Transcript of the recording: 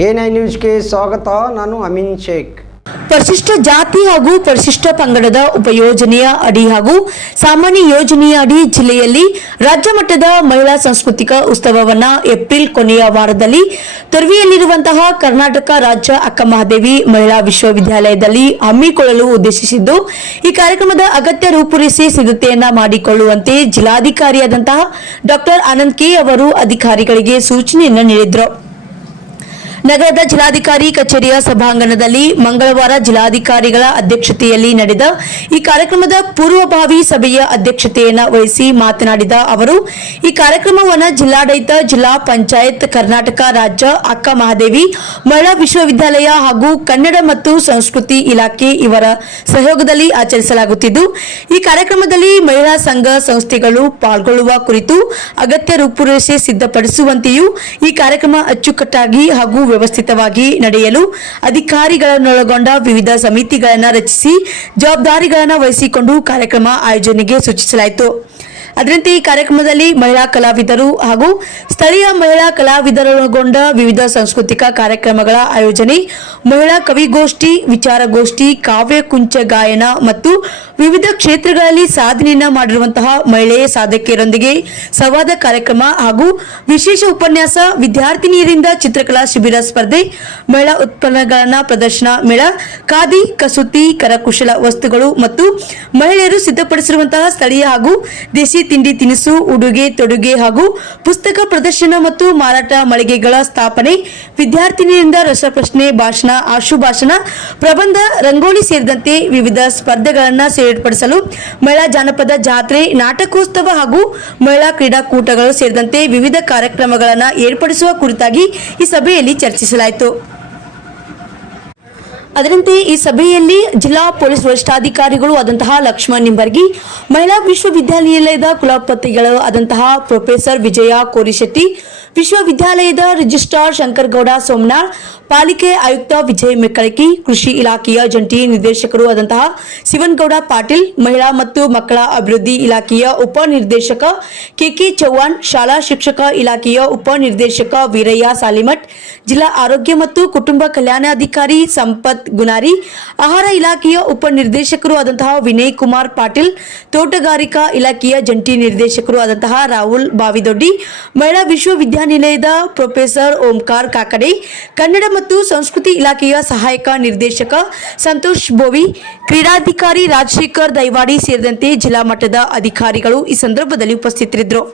A9 ನ್ಯೂಸ್ಗೆ ಸ್ವಾಗತ. ನಾನು ಅಮೀನ್ ಶೇಖ್. ಪರಿಶಿಷ್ಟ ಜಾತಿ ಹಾಗೂ ಪರಿಶಿಷ್ಟ ಪಂಗಡದ ಉಪಯೋಜನೆಯ ಅಡಿ ಹಾಗೂ ಸಾಮಾನ್ಯ ಯೋಜನೆಯ ಅಡಿ ಜಿಲ್ಲೆಯಲ್ಲಿ ರಾಜ್ಯ ಮಟ್ಟದ ಮಹಿಳಾ ಸಾಂಸ್ಕೃತಿಕ ಉತ್ಸವವನ್ನು ಏಪ್ರಿಲ್ ಕೊನೆಯ ವಾರದಲ್ಲಿ ತೊರವಿಯಲ್ಲಿರುವಂತಹ ಕರ್ನಾಟಕ ರಾಜ್ಯ ಅಕ್ಕಮಹಾದೇವಿ ಮಹಿಳಾ ವಿಶ್ವವಿದ್ಯಾಲಯದಲ್ಲಿ ಹಮ್ಮಿಕೊಳ್ಳಲು ಉದ್ದೇಶಿಸಿದ್ದು, ಈ ಕಾರ್ಯಕ್ರಮದ ಅಗತ್ಯ ರೂಪುರೇಷೆ ಸಿದ್ಧತೆಯನ್ನ ಮಾಡಿಕೊಳ್ಳುವಂತೆ ಜಿಲ್ಲಾಧಿಕಾರಿಯಾದಂತಹ ಡಾಕ್ಟರ್ ಆನಂದ್ ಕೆ ಅವರು ಅಧಿಕಾರಿಗಳಿಗೆ ಸೂಚನೆಯನ್ನು ನೀಡಿದರು. ನಗರದ ಜಿಲ್ಲಾಧಿಕಾರಿ ಕಚೇರಿಯ ಸಭಾಂಗಣದಲ್ಲಿ ಮಂಗಳವಾರ ಜಿಲ್ಲಾಧಿಕಾರಿಗಳ ಅಧ್ಯಕ್ಷತೆಯಲ್ಲಿ ನಡೆದ ಈ ಕಾರ್ಯಕ್ರಮದ ಪೂರ್ವಭಾವಿ ಸಭೆಯ ಅಧ್ಯಕ್ಷತೆಯನ್ನು ವಹಿಸಿ ಮಾತನಾಡಿದ ಅವರು, ಈ ಕಾರ್ಯಕ್ರಮವನ್ನು ಜಿಲ್ಲಾಡಳಿತ, ಜಿಲ್ಲಾ ಪಂಚಾಯತ್, ಕರ್ನಾಟಕ ರಾಜ್ಯ ಅಕ್ಕ ಮಹಾದೇವಿ ಮಹಿಳಾ ವಿಶ್ವವಿದ್ಯಾಲಯ ಹಾಗೂ ಕನ್ನಡ ಮತ್ತು ಸಂಸ್ಕೃತಿ ಇಲಾಖೆ ಇವರ ಸಹಯೋಗದಲ್ಲಿ ಆಚರಿಸಲಾಗುತ್ತಿದ್ದು, ಈ ಕಾರ್ಯಕ್ರಮದಲ್ಲಿ ಮಹಿಳಾ ಸಂಘ ಸಂಸ್ಥೆಗಳು ಪಾಲ್ಗೊಳ್ಳುವ ಕುರಿತು ಅಗತ್ಯ ರೂಪುರೇಷೆ ಸಿದ್ಧಪಡಿಸುವಂತೆಯೂ ಈ ಕಾರ್ಯಕ್ರಮ ಅಚ್ಚುಕಟ್ಟಾಗಿ ಹಾಗೂ ವ್ಯವಸ್ಥಿತವಾಗಿ ನಡೆಯಲು ಅಧಿಕಾರಿಗಳನ್ನೊಳಗೊಂಡ ವಿವಿಧ ಸಮಿತಿಗಳನ್ನು ರಚಿಸಿ ಜವಾಬ್ದಾರಿಗಳನ್ನು ವಹಿಸಿಕೊಂಡು ಕಾರ್ಯಕ್ರಮ ಆಯೋಜನೆಗೆ ಸೂಚಿಸಲಾಯಿತು. ಅದರಂತೆ ಈ ಕಾರ್ಯಕ್ರಮದಲ್ಲಿ ಮಹಿಳಾ ಕಲಾವಿದರು ಹಾಗೂ ಸ್ಥಳೀಯ ಮಹಿಳಾ ಕಲಾವಿದರೊಳಗೊಂಡ ವಿವಿಧ ಸಾಂಸ್ಕೃತಿಕ ಕಾರ್ಯಕ್ರಮಗಳ ಆಯೋಜನೆ, ಮಹಿಳಾ ಕವಿಗೋಷ್ಠಿ, ವಿಚಾರಗೋಷ್ಠಿ, ಕಾವ್ಯ ಕುಂಚ ಗಾಯನ ಮತ್ತು ವಿವಿಧ ಕ್ಷೇತ್ರಗಳಲ್ಲಿ ಸಾಧನೆಯನ್ನ ಮಾಡಿರುವಂತಹ ಮಹಿಳೆಯ ಸಾಧಕಿಯರೊಂದಿಗೆ ಸಂವಾದ ಕಾರ್ಯಕ್ರಮ ಹಾಗೂ ವಿಶೇಷ ಉಪನ್ಯಾಸ, ವಿದ್ಯಾರ್ಥಿನಿಯರಿಂದ ಚಿತ್ರಕಲಾ ಶಿಬಿರ ಸ್ಪರ್ಧೆ, ಮಹಿಳಾ ಉತ್ಪನ್ನಗಳನ್ನ ಪ್ರದರ್ಶನ ಮೇಳ, ಖಾದಿ, ಕಸೂತಿ, ಕರಕುಶಲ ವಸ್ತುಗಳು ಮತ್ತು ಮಹಿಳೆಯರು ಸಿದ್ಧಪಡಿಸಿರುವಂತಹ ಸ್ಥಳೀಯ ಹಾಗೂ ದೇಸಿ ತಿಂಡಿ ತಿನಿಸು, ಉಡುಗೆ ತೊಡುಗೆ ಹಾಗೂ ಪುಸ್ತಕ ಪ್ರದರ್ಶನ ಮತ್ತು ಮಾರಾಟ ಮಳಿಗೆಗಳ ಸ್ಥಾಪನೆ, ವಿದ್ಯಾರ್ಥಿನಿಯರಿಂದ ರಸಪ್ರಶ್ನೆ, ಭಾಷಣ, ಆಶುಭಾಷಣ, ಪ್ರಬಂಧ, ರಂಗೋಲಿ ಸೇರಿದಂತೆ ವಿವಿಧ ಸ್ಪರ್ಧೆಗಳನ್ನು ಸೇರ್ಪಡಿಸಲು ಮಹಿಳಾ ಜಾನಪದ ಜಾತ್ರೆ, ನಾಟಕೋತ್ಸವ ಹಾಗೂ ಮಹಿಳಾ ಕ್ರೀಡಾಕೂಟಗಳು ಸೇರಿದಂತೆ ವಿವಿಧ ಕಾರ್ಯಕ್ರಮಗಳನ್ನು ಏರ್ಪಡಿಸುವ ಕುರಿತಾಗಿ ಈ ಸಭೆಯಲ್ಲಿ ಚರ್ಚಿಸಲಾಯಿತು. ಅದರಂತೆ ಈ ಸಭೆಯಲ್ಲಿ ಜಿಲ್ಲಾ ಪೊಲೀಸ್ ವರಿಷ್ಠಾಧಿಕಾರಿಗಳು ಆದಂತಹ ಲಕ್ಷ್ಮಣ್ ನಿಂಬರ್ಗಿ, ಮಹಿಳಾ ವಿಶ್ವವಿದ್ಯಾನಿಲಯದ ಕುಲಪತಿಗಳು ಆದಂತಹ ಪ್ರೊಫೆಸರ್ ವಿಜಯ ಕೋರಿಶೆಟ್ಟಿ, ವಿಶ್ವವಿದ್ಯಾಲಯದ ರಿಜಿಸ್ಟ್ರಾರ್ ಶಂಕರಗೌಡ ಸೋಮನಾಳ್, ಪಾಲಿಕೆ ಆಯುಕ್ತ ವಿಜಯ್ ಮೆಕ್ಕಳಕಿ, ಕೃಷಿ ಇಲಾಖೆಯ ಜಂಟಿ ನಿರ್ದೇಶಕರು ಆದಂತಹ ಶಿವನಗೌಡ ಪಾಟೀಲ್, ಮಹಿಳಾ ಮತ್ತು ಮಕ್ಕಳ ಅಭಿವೃದ್ಧಿ ಇಲಾಖೆಯ ಉಪನಿರ್ದೇಶಕ ಕೆಕೆ ಚೌಹಾಣ್, ಶಾಲಾ ಶಿಕ್ಷಕ ಇಲಾಖೆಯ ಉಪನಿರ್ದೇಶಕ ವೀರಯ್ಯ ಸಾಲಿಮಠ್, ಜಿಲ್ಲಾ ಆರೋಗ್ಯ ಮತ್ತು ಕುಟುಂಬ ಕಲ್ಯಾಣಾಧಿಕಾರಿ ಸಂಪತ್ ಗುನಾರಿ, ಆಹಾರ ಇಲಾಖೆಯ ಉಪನಿರ್ದೇಶಕರು ಆದಂತಹ ವಿನಯ್ ಕುಮಾರ್ ಪಾಟೀಲ್, ತೋಟಗಾರಿಕಾ ಇಲಾಖೆಯ ಜಂಟಿ ನಿರ್ದೇಶಕರು ಆದಂತಹ ರಾಹುಲ್ ಬಾವಿದೊಡ್ಡಿ, ಮಹಿಳಾ ವಿಶ್ವವಿದ್ಯಾನಿಲಯದ ಪ್ರೊಫೆಸರ್ ಓಂಕಾರ ಕಾಕಡೆ, ಕನ್ನಡ ಮತ್ತು ಸಂಸ್ಕೃತಿ ಇಲಾಖೆಯ ಸಹಾಯಕ ನಿರ್ದೇಶಕ ಸಂತೋಷ್ ಬೋವಿ, ಕ್ರೀಡಾಧಿಕಾರಿ ರಾಜಶೇಖರ್ ದೈವಾಡಿ ಸೇರಿದಂತೆ ಜಿಲ್ಲಾ ಮಟ್ಟದ ಅಧಿಕಾರಿಗಳು ಈ ಸಂದರ್ಭದಲ್ಲಿ ಉಪಸ್ಥಿತರಿದ್ದರು.